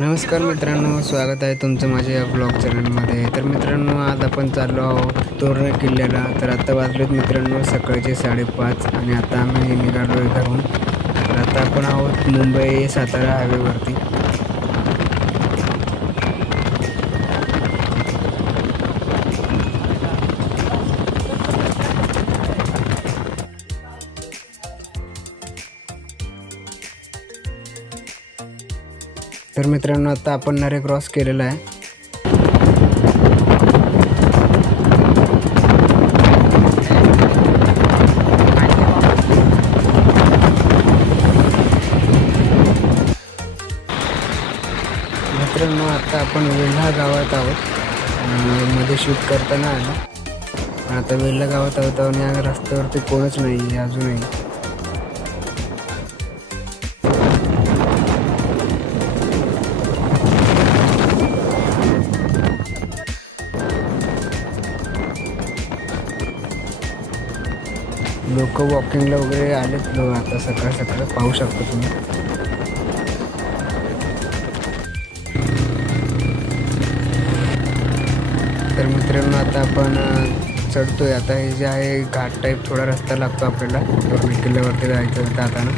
नमस्कार मित्रांनो, स्वागत आहे तुमचं माझ्या या ब्लॉग चॅनलमध्ये. तर मित्रांनो, आज आपण चाललो आहोत तोरणा किल्ल्याला. तर आता वाजलेत मित्रांनो सकाळचे 5:30 आणि आता आम्ही निघालो आहे घरून. तर आता आपण आहोत मुंबई सातारा हायवेवरती. तर मित्रांनो, आता आपण नरे क्रॉस केलेला आहे. मित्रांनो, आता आपण वेल्हा गावात आहोत. मध्ये शूट करताना आलं. आता वेल्हा गावात आहोत आणि या रस्त्यावरती कोणच नाही आहे अजूनही. लोक वॉकिंगला वगैरे आलेत आता सकाळ सकाळ पाहू शकता तुम्ही. तर मित्रांनो, आता आपण चढतोय. आता हे जे आहे घाट टाईप थोडा रस्ता लागतो आपल्याला तोरणा किल्ल्यावरती जायचं जाताना.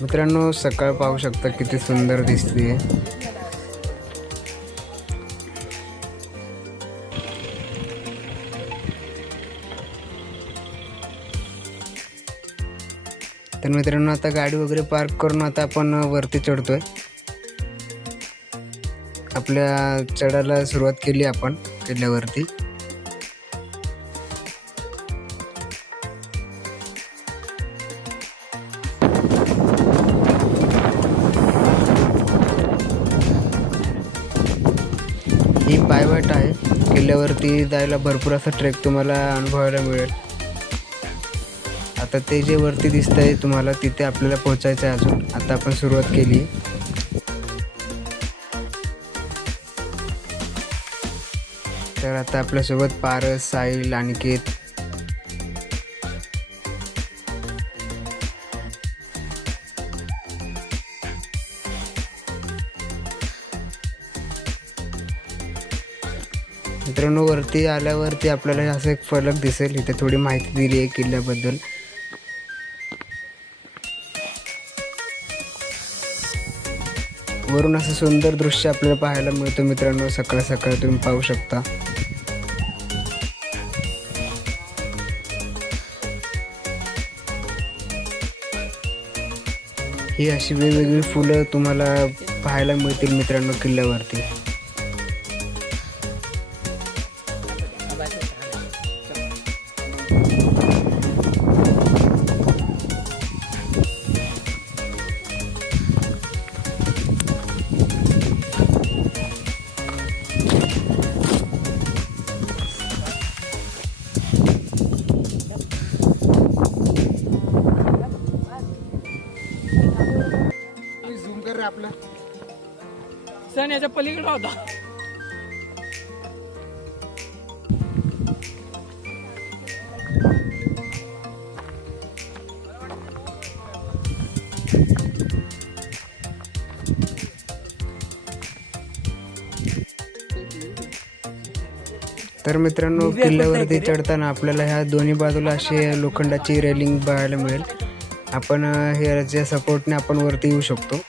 मित्रांनो, सकाळ पाहू शकता किती सुंदर दिसते. तर मित्रांनो, आता गाडी वगैरे पार्क करून आता आपण वरती चढतोय. आपल्या चढायला सुरुवात केली आपण किल्ल्यावरती. ही पायवाट आहे. किल्ल्यावरती जायला भरपूर असा ट्रेक तुम्हाला अनुभवायला मिळेल. आता ते जे वरती दिसतंय तुम्हाला तिथे आपल्याला पोहोचायचं आहे अजून. आता आपण सुरुवात केली. तर आता आपल्यासोबत पारस, साहिल, अनिकेत. मित्रांनो, वरती आल्यावरती आपल्याला असं एक फलक दिसेल. इथे थोडी माहिती दिली आहे किल्ल्याबद्दल. वरून असं सुंदर दृश्य आपल्याला पाहायला मिळतं मित्रांनो. सकाळ सकाळ तुम्ही पाहू शकता. ही अशी वेगवेगळी फुलं तुम्हाला पाहायला मिळतील मित्रांनो किल्ल्यावरती. आपला सण याच्या पलीकडे होता. तर मित्रांनो, किल्ल्यावरती चढताना आपल्याला ह्या दोन्ही बाजूला अशी लोखंडाची रेलिंग बघायला मिळेल. आपण ह्याच्या सपोर्टने आपण वरती येऊ शकतो.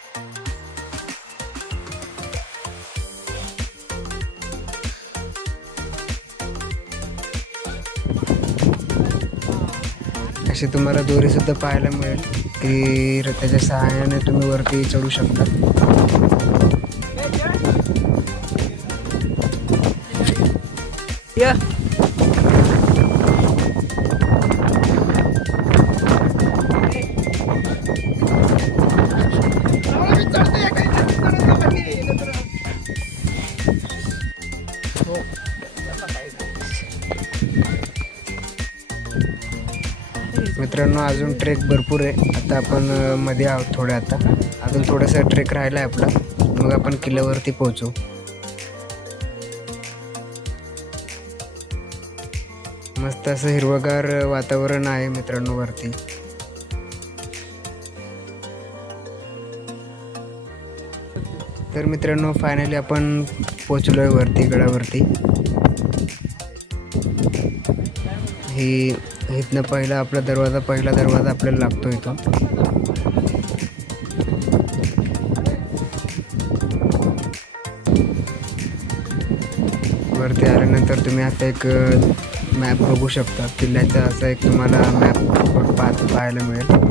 अशी तुम्हाला दोरी सुद्धा पाहायला मिळेल की त्याच्या सहाय्याने तुम्ही वरती चढू शकता. मित्रांनो, अजून ट्रेक भरपूर आहे. आता आपण मध्ये आहोत थोड्या. आता अजून थोडासा ट्रेक राहिला आहे आपला. मग आपण किल्ल्यावरती पोहोचू. मस्त असं हिरवगार वातावरण आहे मित्रांनो वरती. तर मित्रांनो फायनली आपण पोचलो आहे वरती, गडावरती. ही इथनं पहिला दरवाजा आपल्याला लागतो इथून. वरती आल्यानंतर तुम्ही आता एक मॅप बघू शकता किल्ल्याचा. असा एक तुम्हाला मॅप पाहायला मिळेल.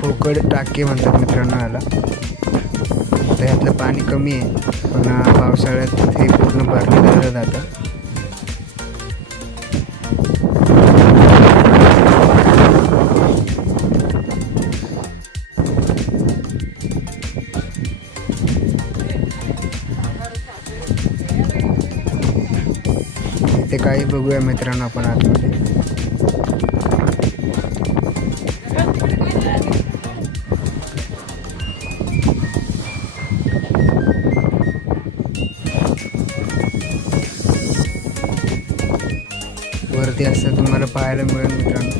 खोकड टाके म्हणतात मित्रांनो याला. तर ह्यातलं पाणी कमी आहे, पण पावसाळ्यात हे पूर्ण भरलं जातं. इथे काही बघूया मित्रांनो आपण आतमध्ये. वरती असं तुम्हाला पाहायला मिळेल मित्रांनो.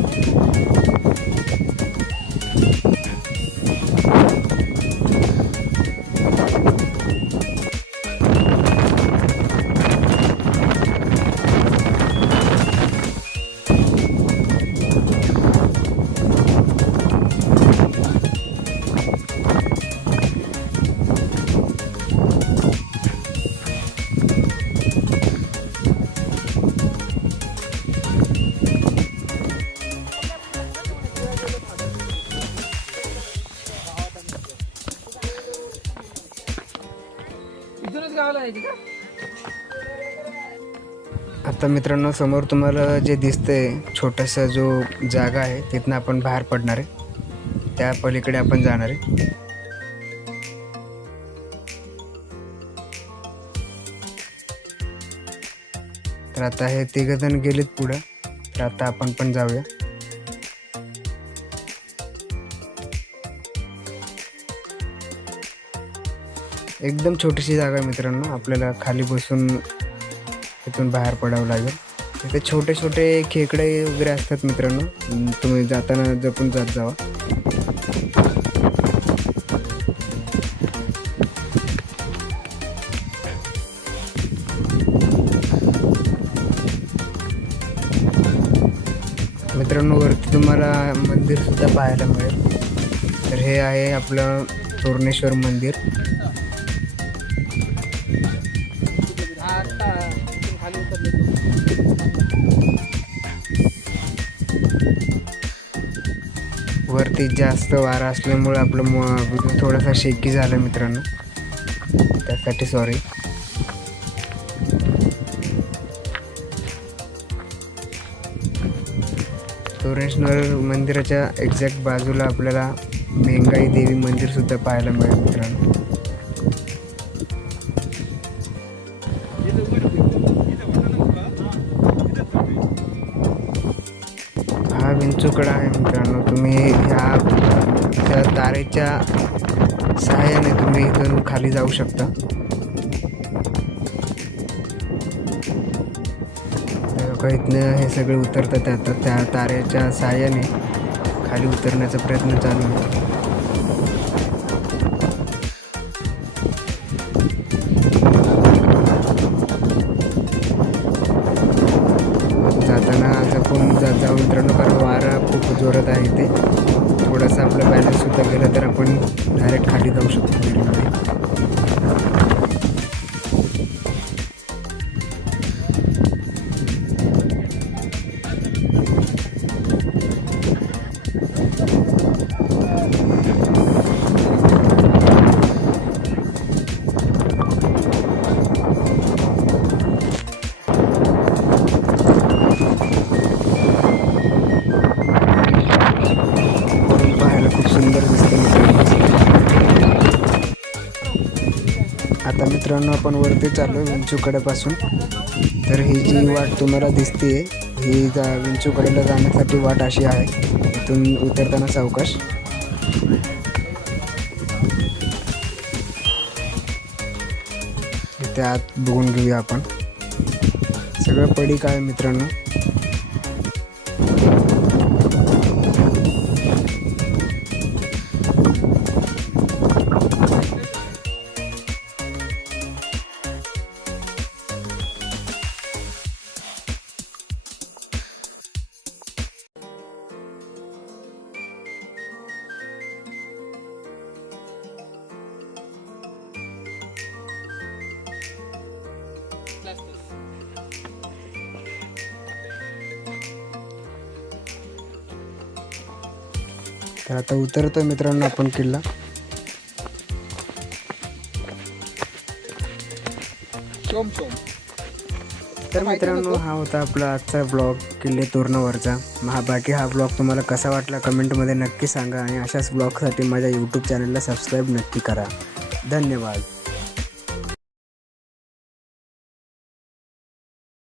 इथूनच गावाला जायचं का? आता मित्रांनो समोर तुम्हाला जे दिसतंय छोटासा जो जागा आहे, तिथनं आपण बाहेर पडणार आहे. त्या पलीकडे आपण जाणार आहे. तर आता हे तिघजण गेलेत पुढं, तर आता आपण पण जाऊया. एकदम छोटीशी जागा आहे मित्रांनो. आपल्याला खाली बसून तिथून बाहेर पडावं लागेल. तिथे छोटे छोटे खेकडे वगैरे असतात मित्रांनो. तुम्ही जाताना जपून जात जावा. मित्रांनो वरती तुम्हाला मंदिर सुद्धा पाहायला मिळेल. तर हे आहे आपलं तोरणेश्वर मंदिर. आता इथून खाली उतरले. वरती जास्त वारा असल्यामुळे आपलं व्हिडिओ थोडासा शेकी झाला मित्रांनो, त्यासाठी सॉरी. तोरणेश्वर मंदिराच्या एक्झॅक्ट बाजूला आपल्याला मेंगाई देवी मंदिर सुद्धा पाहायला मिळेल मित्रांनो. हा विंचूकडा आहे मित्रांनो. तुम्ही ह्या तारेच्या सहाय्याने तुम्ही इथून खाली जाऊ शकता. इथनं हे सगळे उतरतात. आता त्या तारेच्या सहाय्याने खाली उतरण्याचा प्रयत्न चालू आहे. जाताना जपून जाऊ मित्रांनो, कारण वारा खूप जोरात आहे. इथे थोडासा आपला बॅलन्स सुद्धा गेला तर आपण डायरेक्ट खाली जाऊ शकतो विहिरीमध्ये. आता मित्रांनो आपण वरती चाललो विंचूकड्यापासून. तर ही जी वाट तुम्हाला दिसते ही विंचूकड्याला जाण्यासाठी वाट अशी आहे. इथून उतरताना सावकाश. इथे आत बघून घेऊया आपण. सगळं पडीक आहे मित्रांनो. तर आता उतरतो मित्रांनो आपण किल्ला. शोम शोम. तर मित्रांनो हा होता आपला आजचा ब्लॉग किल्ले तोरणावरचा. बाकी हा ब्लॉग तुम्हाला कसा वाटला कमेंटमध्ये नक्की सांगा आणि अशाच ब्लॉगसाठी माझ्या यूट्यूब चॅनलला सबस्क्राईब नक्की करा. धन्यवाद.